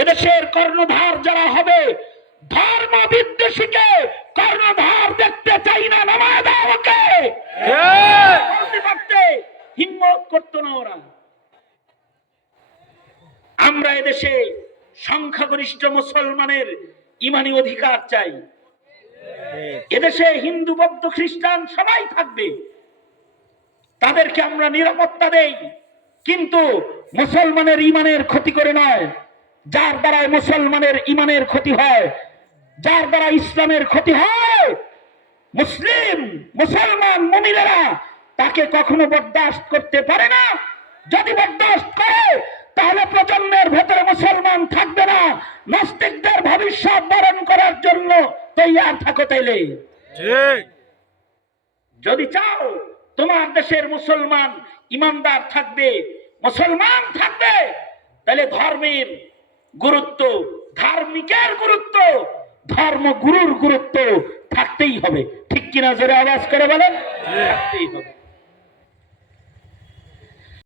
এদেশের কর্ণধার যারা হবে, ধর্ম বিদ্বেষীকে কর্ণধার দেখতে চাই না, নামায় দাও ওকে। হিম্মত করতো না ওরা। আমরা এদেশে সংখ্যাগরিষ্ঠ মুসলমানের ইমানি অধিকার চাই। এদেশে হিন্দু বৌদ্ধ খ্রিস্টান সবাই থাকবে, তাদেরকে আমরা নিরাপত্তা দেই, কিন্তু মুসলমানের ইমানের ক্ষতি করে নয়। যার দ্বারা মুসলমানের ইমানের ক্ষতি হয়, যার দ্বারা ইসলামের ক্ষতি হয়, মুসলমান মুমিনেরা তাকে কখনো বরদাস্ত করতে পারে না। যদি বরদাস্ত করে তাহলে প্রজন্মের ভেতরে মুসলমান থাকবে না। নাস্তিকদের ভবিষ্যৎ বরণ করার জন্য তৈয়ার থাকো তাইলে। যদি চাও তোমার দেশের মুসলমান ইমানদার থাকবে, মুসলমান থাকবে, তাহলে ধর্মের গুরুত্ব, ধার্মিকের গুরুত্ব, ধর্মগুরুর গুরুত্ব থাকতেই হবে। ঠিক কিনা জোরে আওয়াজ করে বলেন? থাকতেই হবে।